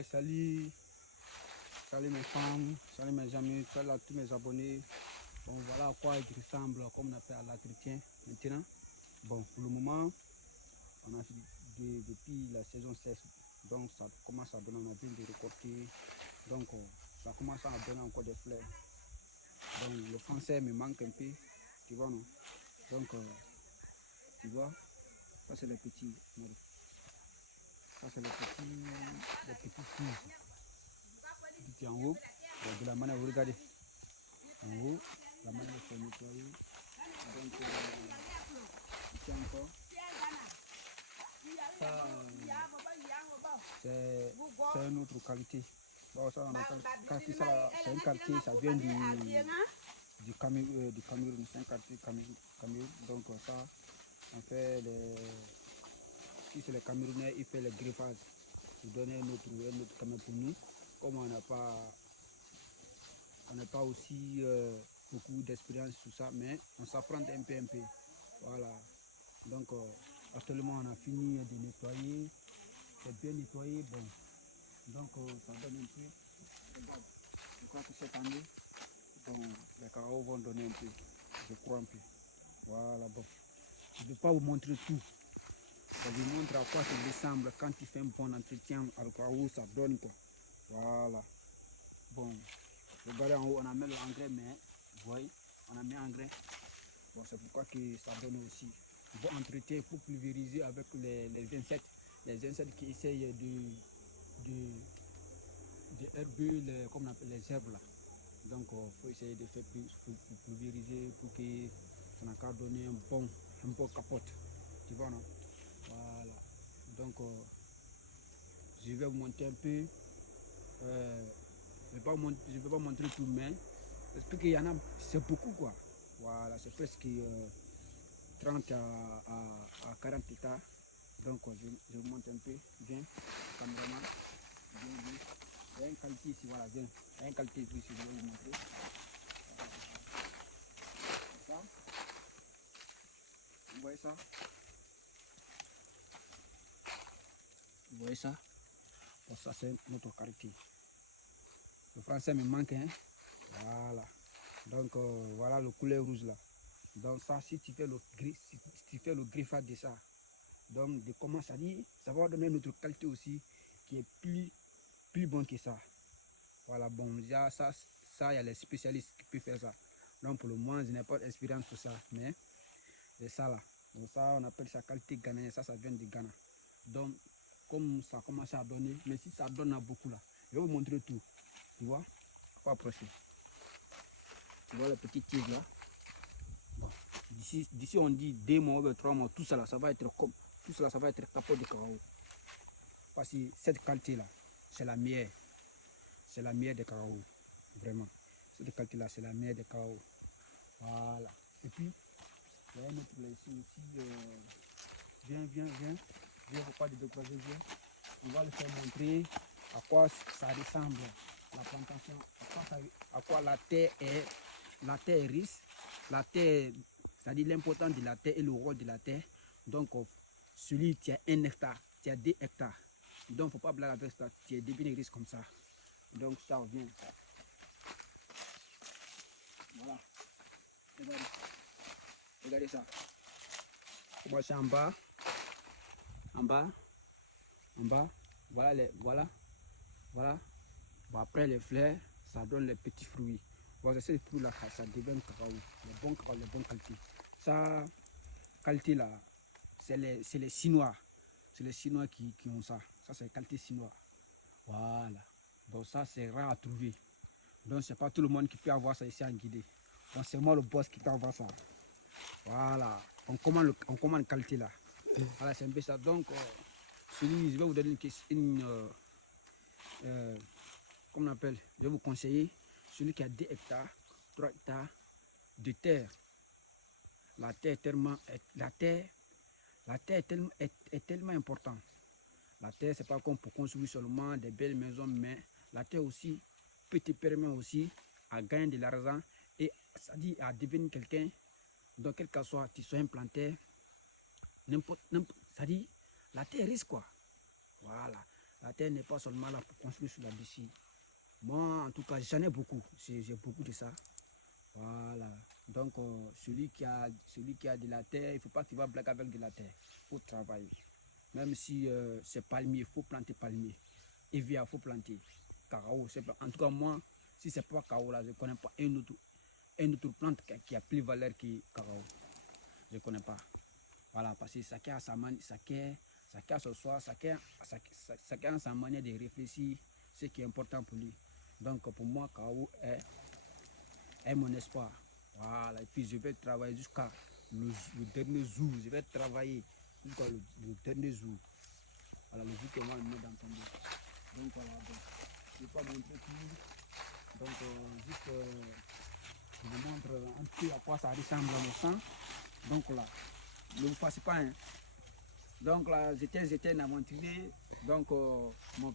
Ouais, salut, salut mes femmes, salut mes amis, salut à tous mes abonnés. Bon, voilà à quoi il ressemble, comme on appelle à l'entretien maintenant. Bon, pour le moment, on a depuis la saison 16, donc ça commence à donner, on a besoin de récolter, donc ça commence à donner encore des fleurs. Donc le français me manque un peu, tu vois, non? Donc, tu vois, ça c'est les petits, ça c'est les petits fruits. Qui est en haut, donc de la manière, vous regardez, en haut, la manière il faut nettoyer. Donc, ici encore, ça, c'est une autre qualité. Bon, ça, on appelle, quartier, c'est un quartier, ça vient du Cameroun, c'est un quartier Cameroun. Donc, ça, on fait les, si c'est les Camerounais, ils font les greffages pour donner un autre caméra pour nous. Comme on n'a pas aussi beaucoup d'expérience sur ça, mais on s'apprend un peu. Voilà. Donc, actuellement, on a fini de nettoyer. C'est bien nettoyé. Bon. Donc, ça donne un peu. Regarde, je crois que cette année, bon, les cacao vont donner un peu. Je crois un peu. Voilà, bon. Je ne vais pas vous montrer tout. Je vous montre à quoi ça ressemble quand tu fais un bon entretien avec cacao, ça donne quoi. Voilà. Bon, regardez en haut, on a mis l'engrais, mais vous voyez, on a mis l'engrais. Bon, c'est pourquoi que ça donne aussi. Il faut entretenir, il faut pulvériser avec les insectes qui essayent de herber, comme on appelle les herbes là. Donc, il faut essayer de faire pulvériser pour que ça n'a qu'à donner un bon capote. Tu vois, non? Voilà. Donc, je vais vous montrer un peu. Je ne vais pas montrer tout, mais parce qu'il y en a, c'est beaucoup quoi. Voilà, c'est presque 30 à 40 hectares. Donc, je vous montre un peu. Viens, caméraman. Viens. Il y a une qualité ici, voilà, viens. Il y a une qualité ici, je vais vous montrer. Ça. Vous voyez ça? Vous voyez ça? Bon, ça, c'est notre qualité. Le français me manque, hein? Voilà. Donc, voilà le couleur rouge là. Donc, ça, si tu fais le griffage de ça, donc, de comment ça dit, ça va donner notre qualité aussi qui est plus bon que ça. Voilà, bon, déjà, ça, il y a les spécialistes qui peuvent faire ça. Donc, pour le moment, je n'ai pas d'expérience pour ça, mais c'est ça là. Donc, ça, on appelle ça qualité ghanéenne, ça vient de Ghana. Donc, comme ça commence à donner, mais si ça donne à beaucoup là, je vais vous montrer tout. Tu vois, pas approcher. Tu vois le petit tige là. Bon, d'ici on dit 2 mois ou 3 mois, tout ça là, ça va être comme, tout cela, ça va être capot de cacao. Parce que cette qualité là, c'est la meilleure. C'est la meilleure des cacao. Vraiment. Cette qualité là, c'est la meilleure des cacao. Voilà. Et puis, il y a un autre là ici aussi. Viens. Viens, faut pas te décourager, viens. On va le faire montrer à quoi ça ressemble. La plantation, à quoi la terre est riche. La terre, c'est-à-dire l'importance de la terre et le rôle de la terre. Donc, celui qui a 1 hectare, tu as 2 hectares. Donc, il ne faut pas blaguer avec ça, tu es devenu riche comme ça. Donc, ça revient. Voilà. Regardez ça. Moi, c'est en bas. Voilà. Bon, après les fleurs, ça donne les petits fruits. Bon, c'est ces fruits-là, ça devient cacao. Les bons cacao, les bonnes qualités. Ça, qualité là, c'est les Chinois. C'est les Chinois qui ont ça. Ça, c'est qualité chinois. Voilà. Donc, ça, c'est rare à trouver. Donc, c'est pas tout le monde qui peut avoir ça ici en Guinée. Donc, c'est moi le boss qui peut avoir ça. Voilà. On commande qualité là. Voilà, c'est un peu ça. Donc, je vais vous donner comment on appelle, je vais vous conseiller celui qui a 2 hectares, 3 hectares de terre. La terre est tellement importante. La terre, c'est pas comme pour construire seulement des belles maisons, mais la terre aussi peut te permettre aussi à gagner de l'argent et ça dit à devenir quelqu'un, donc quel que soit, tu sois implanté, ça dit, la terre risque quoi. Voilà. La terre n'est pas seulement là pour construire sur la dessus. Moi, en tout cas, j'en ai beaucoup. J'ai beaucoup de ça. Voilà. Donc, celui qui a de la terre, il ne faut pas qu'il va blaguer avec de la terre. Il faut travailler. Même si c'est palmier, il faut planter palmier. Évia, il faut planter. Cacao, en tout cas, moi, si ce n'est pas cacao, là, je ne connais pas une autre plante qui a plus valeur que cacao. Je ne connais pas. Voilà, parce que chacun a sa manière, chacun a son soir, chacun a sa manière de réfléchir, ce qui est important pour lui. Donc, pour moi, cacao est mon espoir. Voilà, et puis je vais travailler jusqu'à le dernier jour. Je vais travailler jusqu'à le dernier jour. Voilà, le jour que moi, je me mets dans ton dos. Donc, voilà, donc, je ne vais pas montrer tout. Donc, juste, je vous montre un peu à quoi ça ressemble à mon sang. Donc, là, ne vous fassiez pas, hein. Donc, là, j'étais un aventurier. Donc, mon